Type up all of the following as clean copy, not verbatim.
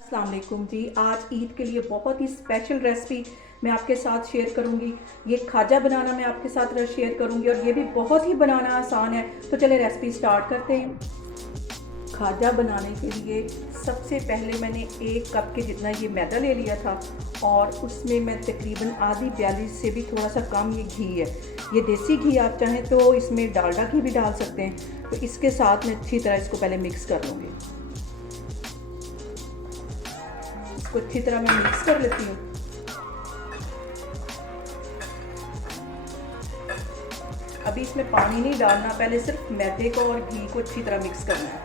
अस्सलाम वालेकुम जी। आज ईद के लिए बहुत ही स्पेशल रेसिपी मैं आपके साथ शेयर करूंगी। ये खाजा बनाना मैं आपके साथ शेयर करूंगी और ये भी बहुत ही बनाना आसान है। तो चले रेसिपी स्टार्ट करते हैं। खाजा बनाने के लिए सबसे पहले मैंने 1 कप के जितना ये मैदा ले लिया था और उसमें मैं तकरीबन आधी प्याली से भी थोड़ा सा कम ये घी है। ये देसी घी आप चाहें तो इसमें डालडा घी भी डाल सकते हैं। तो इसके साथ मैं अच्छी तरह इसको पहले मिक्स कर लूँगी। इसको अच्छी तरह मैं मिक्स कर लेती हूँ। अभी इसमें पानी नहीं डालना, पहले सिर्फ मैदे को और घी को अच्छी तरह मिक्स करना है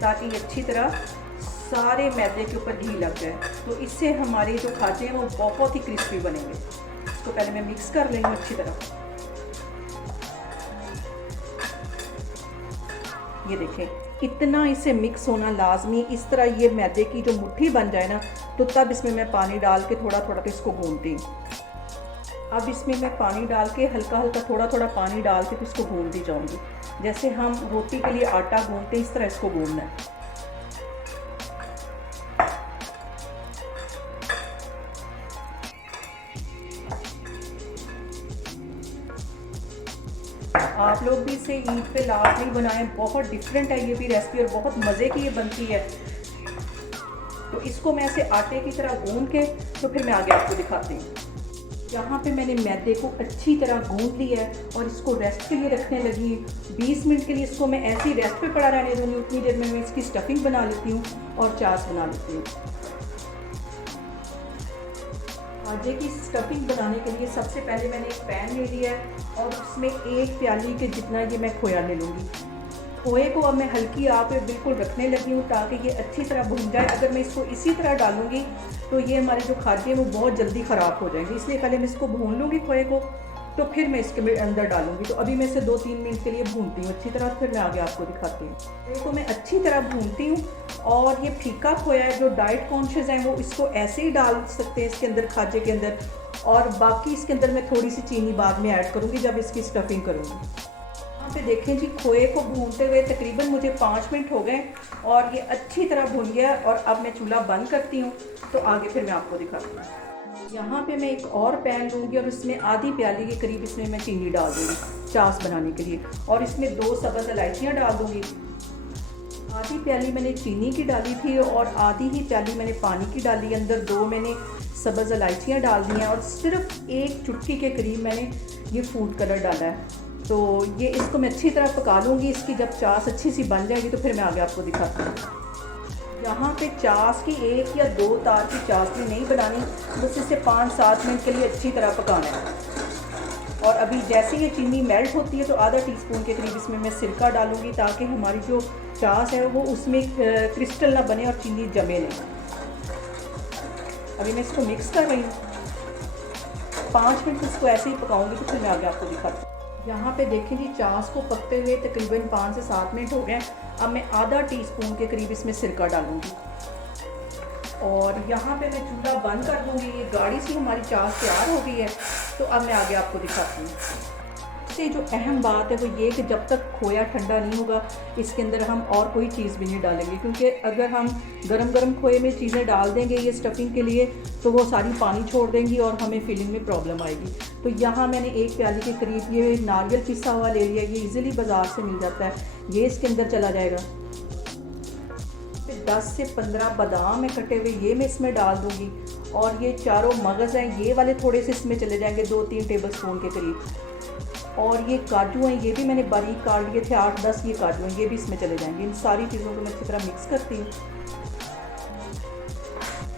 ताकि ये अच्छी तरह सारे मैदे के ऊपर घी लग जाए। तो इससे हमारे जो खाजे हैं वो बहुत ही क्रिस्पी बनेंगे। इसको पहले मैं मिक्स कर लेंगी अच्छी तरह। ये देखें, इतना इसे मिक्स होना लाजमी। इस तरह ये मैदे की जो मुट्ठी बन जाए ना, तो तब इसमें मैं पानी डाल के थोड़ा थोड़ा तो इसको गूंदती हूँ। अब इसमें मैं पानी डाल के हल्का हल्का थोड़ा थोड़ा पानी डाल के तो इसको गूंदती जाऊँगी। जैसे हम रोटी के लिए आटा गूंदते इस तरह इसको गूंदना है। आप लोग भी इसे ईद पे लाजमी बनाएं, बहुत डिफरेंट है ये भी रेसिपी और बहुत मज़े की ये बनती है। तो इसको मैं ऐसे आटे की तरह गूंद के तो फिर मैं आगे आपको दिखाती हूँ। यहाँ पे मैंने मैदे को अच्छी तरह गूंद लिया है और इसको रेस्ट के लिए रखने लगी। 20 मिनट के लिए इसको मैं ऐसे ही रेस्ट पे पड़ा रहने दूँगी। उतनी देर में मैं इसकी स्टफिंग बना लेती हूँ और चास बना लेती हूँ। खाजे की स्टफिंग बनाने के लिए सबसे पहले मैंने एक पैन ले लिया है और उसमें 1 प्याली के जितना ये मैं खोया ले लूँगी। खोए को अब मैं हल्की आंच पे बिल्कुल रखने लगी हूँ ताकि ये अच्छी तरह भून जाए। अगर मैं इसको इसी तरह डालूँगी तो ये हमारे जो खाजे हैं वो बहुत जल्दी ख़राब हो जाएंगे, इसलिए पहले मैं इसको भून लूँगी खोए को, तो फिर मैं इसके अंदर डालूँगी। तो अभी मैं इसे 2-3 मिनट के लिए भूनती हूँ अच्छी तरह, फिर मैं आगे आपको दिखाती हूँ। खोए को मैं अच्छी तरह भूनती हूँ और ये फीका खोया है, जो डाइट कॉन्शियस हैं वो इसको ऐसे ही डाल सकते हैं इसके अंदर, खाजे के अंदर। और बाकी इसके अंदर मैं थोड़ी सी चीनी बाद में ऐड करूँगी जब इसकी स्टफिंग करूँगी। यहाँ पे देखें जी, खोए को भूनते हुए तकरीबन मुझे 5 मिनट हो गए और ये अच्छी तरह भून गया। और अब मैं चूल्हा बंद करती हूँ तो आगे फिर मैं आपको दिखाती हूँ। यहाँ पे मैं एक और पैन लूँगी और उसमें आधी प्याली के करीब इसमें मैं चीनी डाल दूँगी चास बनाने के लिए, और इसमें 2 सब्ज़ इलायचियाँ डाल दूँगी। आधी प्याली मैंने चीनी की डाली थी और आधी ही प्याली मैंने पानी की डाली। अंदर 2 मैंने सब्ज़ इलायचियाँ डाल दी हैं और सिर्फ 1 चुटकी के करीब मैंने ये फूड कलर डाला है। तो ये इसको मैं अच्छी तरह पका लूँगी। इसकी जब चास अच्छी सी बन जाएगी तो फिर मैं आगे आपको दिखाती हूँ। यहाँ पे चास की 1 या 2 तार की चाशनी नहीं बनानी, बस इसे 5-7 मिनट के लिए अच्छी तरह पकाना है। और अभी जैसे ये चीनी मेल्ट होती है तो आधा टीस्पून के करीब इसमें मैं सिरका डालूँगी ताकि हमारी जो चास है वो उसमें क्रिस्टल ना बने और चीनी जमे नहीं। अभी मैं इसको मिक्स कर रही हूँ। 5 मिनट इसको ऐसे ही पकाऊंगी तो फिर मैं आगे आपको दिखाती हूँ। यहाँ पे देखें जी, चास को पकते हुए तकरीबन 5 से 7 मिनट हो गए। अब मैं आधा टीस्पून के करीब इसमें सिरका डालूंगी और यहाँ पे मैं चूल्हा बंद कर दूँगी। ये गाढ़ी सी हमारी चास तैयार हो गई है। तो अब मैं आगे आपको दिखाती हूँ। इससे जो अहम बात है वो ये कि जब तक खोया ठंडा नहीं होगा इसके अंदर हम और कोई चीज़ भी नहीं डालेंगे, क्योंकि अगर हम गरम गरम खोए में चीज़ें डाल देंगे ये स्टफिंग के लिए तो वो सारी पानी छोड़ देंगी और हमें फिलिंग में प्रॉब्लम आएगी। तो यहाँ मैंने 1 प्याली के करीब ये नारियल पिसा हुआ ले लिया। ये इजीली बाज़ार से मिल जाता है, ये इसके अंदर चला जाएगा। फिर 10 से 15 बादाम है कटे हुए, ये मैं इसमें डाल दूँगी। और ये चारों मगज़ हैं, ये वाले थोड़े से इसमें चले जाएंगे 2-3 टेबल स्पून के करीब। और ये काजू हैं, ये भी मैंने बारीक काट लिए थे, 8-10 ये काजू हैं, ये भी इसमें चले जाएंगे। इन सारी चीज़ों को मैं अच्छी तरह मिक्स करती हूँ।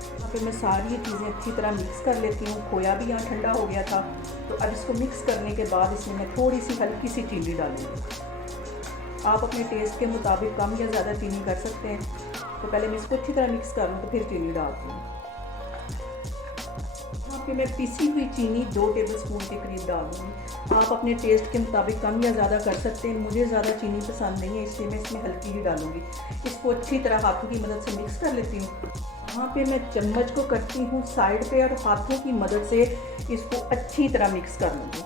यहाँ पे मैं सारी ये चीज़ें अच्छी तरह मिक्स कर लेती हूँ। खोया भी यहाँ ठंडा हो गया था। तो अब इसको मिक्स करने के बाद इसमें मैं थोड़ी सी हल्की सी चीनी डालूँगी। आप अपने टेस्ट के मुताबिक कम या ज़्यादा चीनी कर सकते हैं। तो पहले मैं इसको अच्छी तरह मिक्स कर लूँ तो फिर चीनी डालती हूँ। यहाँ पे मैं पिसी हुई चीनी 2 टेबल स्पून के करीब डाल दूँगी। आप अपने टेस्ट के मुताबिक कम या ज़्यादा कर सकते हैं। मुझे ज़्यादा चीनी पसंद नहीं है, इसलिए मैं इसमें हल्की ही डालूँगी। इसको अच्छी तरह हाथों की मदद से मिक्स कर लेती हूँ। यहाँ पे मैं चम्मच को करती हूँ साइड पे और हाथों की मदद से इसको अच्छी तरह मिक्स कर लूँगी।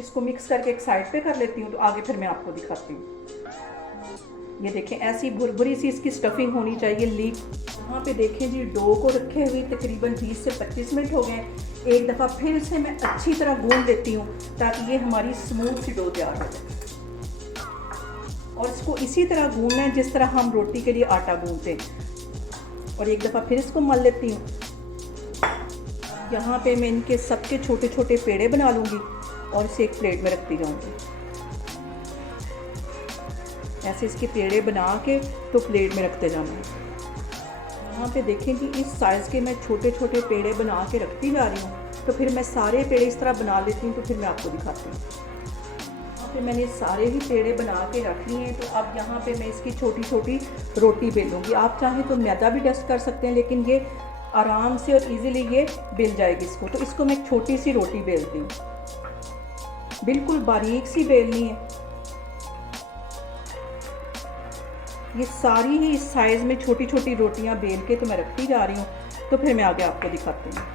इसको मिक्स करके एक साइड पे कर लेती हूँ, तो आगे फिर मैं आपको दिखाती हूँ। ये देखें ऐसी भुरभुरी सी इसकी स्टफिंग होनी चाहिए लीक। यहाँ पे देखें जी, डो को रखे हुए तकरीबन 20 से 25 मिनट हो गए। एक दफ़ा फिर इसे मैं अच्छी तरह गूंद लेती हूँ ताकि ये हमारी स्मूथ सी डो तैयार हो जाए। और इसको इसी तरह गूंदना है जिस तरह हम रोटी के लिए आटा गूंदते हैं। और एक दफ़ा फिर इसको मल लेती हूँ। यहाँ पे मैं इनके सबके छोटे छोटे पेड़े बना लूँगी और इसे एक प्लेट में रखती जाऊँगी। ऐसे इसके पेड़े बना के तो प्लेट में रखते जाना है। यहाँ पे देखें कि इस साइज़ के मैं छोटे छोटे पेड़े बना के रखती जा रही हूँ। तो फिर मैं सारे पेड़े इस तरह बना लेती हूँ, तो फिर मैं आपको दिखाती हूँ। यहाँ पे मैंने सारे ही पेड़े बना के रख लिए हैं। तो अब यहाँ पे मैं इसकी छोटी छोटी रोटी बेलूँगी। आप चाहें तो मैदा भी डस्ट कर सकते हैं, लेकिन ये आराम से और इजीली ये बेल जाएगी इसको। तो इसको मैं एक छोटी सी रोटी बेलती हूँ, बिल्कुल बारीक सी बेलनी है। ये सारी ही इस साइज़ में छोटी छोटी रोटियां बेल के तो मैं रखती जा रही हूँ। तो फिर मैं आगे आपको दिखाती हूँ।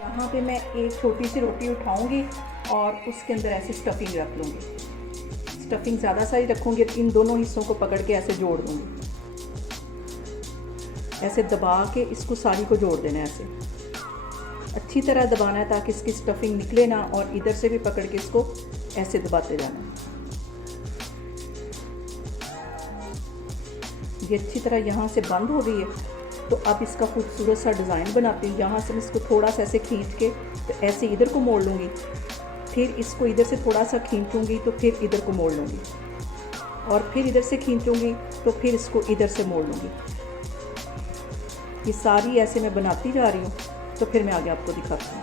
यहाँ पे मैं एक छोटी सी रोटी उठाऊँगी और उसके अंदर ऐसे स्टफिंग रख लूँगी। स्टफिंग ज़्यादा सारी रखूँगी, इन दोनों हिस्सों को पकड़ के ऐसे जोड़ दूँगी। ऐसे दबा के इसको सारी को जोड़ देना है। ऐसे अच्छी तरह दबाना है ताकि इसकी स्टफिंग निकले ना, और इधर से भी पकड़ के इसको ऐसे दबाते जाना है। ये अच्छी तरह यहाँ से बंद हो गई है। तो अब इसका खूबसूरत सा डिज़ाइन बनाती हूँ। यहाँ से मैं इसको थोड़ा सा ऐसे खींच के तो ऐसे इधर को मोड़ लूँगी, फिर इसको इधर से थोड़ा सा खींचूँगी तो फिर इधर को मोड़ लूँगी, और फिर इधर से खींचूँगी तो फिर इसको इधर से मोड़ लूँगी। ये सारी ऐसे मैं बनाती जा रही हूँ। तो फिर मैं आगे आपको दिखाती हूँ।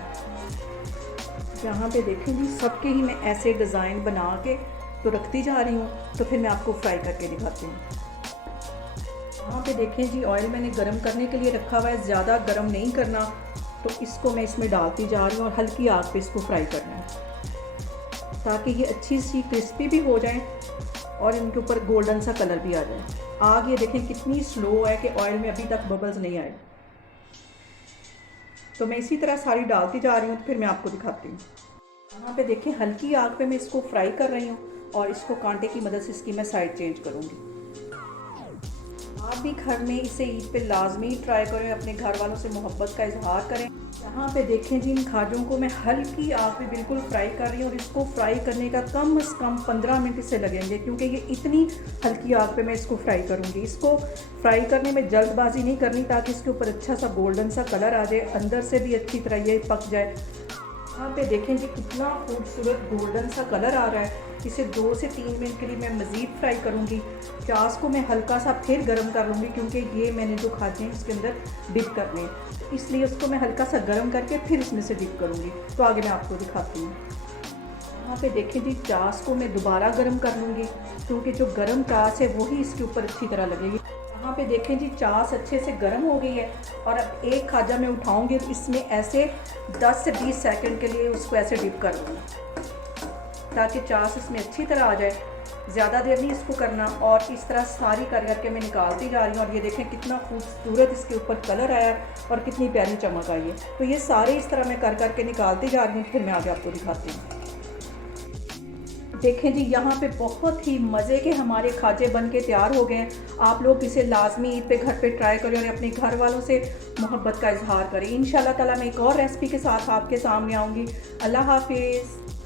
यहाँ पे देखें जी, सबके ही मैं ऐसे डिज़ाइन बना के तो रखती जा रही हूँ। तो फिर मैं आपको फ्राई करके दिखाती हूँ। यहाँ पे देखें जी, ऑयल मैंने गरम करने के लिए रखा हुआ है। ज़्यादा गरम नहीं करना, तो इसको मैं इसमें डालती जा रही हूँ और हल्की आग पे इसको फ्राई करना है ताकि ये अच्छी सी क्रिस्पी भी हो जाए और इनके ऊपर गोल्डन सा कलर भी आ जाए। आग ये देखें कितनी स्लो है कि ऑयल में अभी तक बबल्स नहीं आए। तो मैं इसी तरह सारी डालती जा रही हूँ। तो फिर मैं आपको दिखाती हूँ। यहाँ पे देखें हल्की आग पे मैं इसको फ्राई कर रही हूँ और इसको कांटे की मदद से इसकी मैं साइड चेंज करूँगी। आप भी घर में इसे ईद पे लाजमी ट्राई करें, अपने घर वालों से मोहब्बत का इजहार करें। यहाँ पे देखें जी, इन खाजों को मैं हल्की आग पे बिल्कुल फ्राई कर रही हूँ और इसको फ्राई करने का कम से कम 15 मिनट इससे लगेंगे, क्योंकि ये इतनी हल्की आग पे मैं इसको फ्राई करूँगी। इसको फ्राई करने में जल्दबाजी नहीं करनी ताकि इसके ऊपर अच्छा सा गोल्डन सा कलर आ जाए, अंदर से भी अच्छी तरह ये पक जाए। यहाँ पे देखें जी, कितना खूबसूरत गोल्डन सा कलर आ रहा है। इसे 2 से 3 मिनट के लिए मैं मज़ीद फ्राई करूँगी। प्याज को मैं हल्का सा फिर गर्म कर लूँगी, क्योंकि ये मैंने जो खाते हैं इसके अंदर डिप करने हैं, तो इसलिए उसको मैं हल्का सा गर्म करके फिर इसमें से डिप करूँगी। तो आगे मैं आपको दिखाती हूँ। यहाँ पे देखें जी, चास को मैं दोबारा गर्म कर लूँगी, क्योंकि जो गर्म चास है वही इसके ऊपर अच्छी तरह लगेगी। यहाँ पे देखें जी, चास अच्छे से गर्म हो गई है और अब एक खाजा मैं उठाऊँगी तो इसमें ऐसे 10 से 20 सेकंड के लिए उसको ऐसे डिप कर लूँगी ताकि चास इसमें अच्छी तरह आ जाए। ज़्यादा देर नहीं इसको करना, और इस तरह सारी करके मैं निकालती जा रही हूँ। और ये देखें कितना खूबसूरत इसके ऊपर कलर आया और कितनी प्यारी चमक आई है। तो ये सारे इस तरह मैं करके निकालती जा रही हूँ। फिर मैं आगे आपको दिखाती हूँ। देखें जी, यहाँ पे बहुत ही मज़े के हमारे खाजे बन के तैयार हो गए हैं। आप लोग इसे लाजमी ईद पे घर पे ट्राई करें और अपने घर वालों से मोहब्बत का इजहार करें। इंशाल्लाह ताला मैं एक और रेसिपी के साथ आपके सामने आऊँगी। अल्लाह हाफिज़।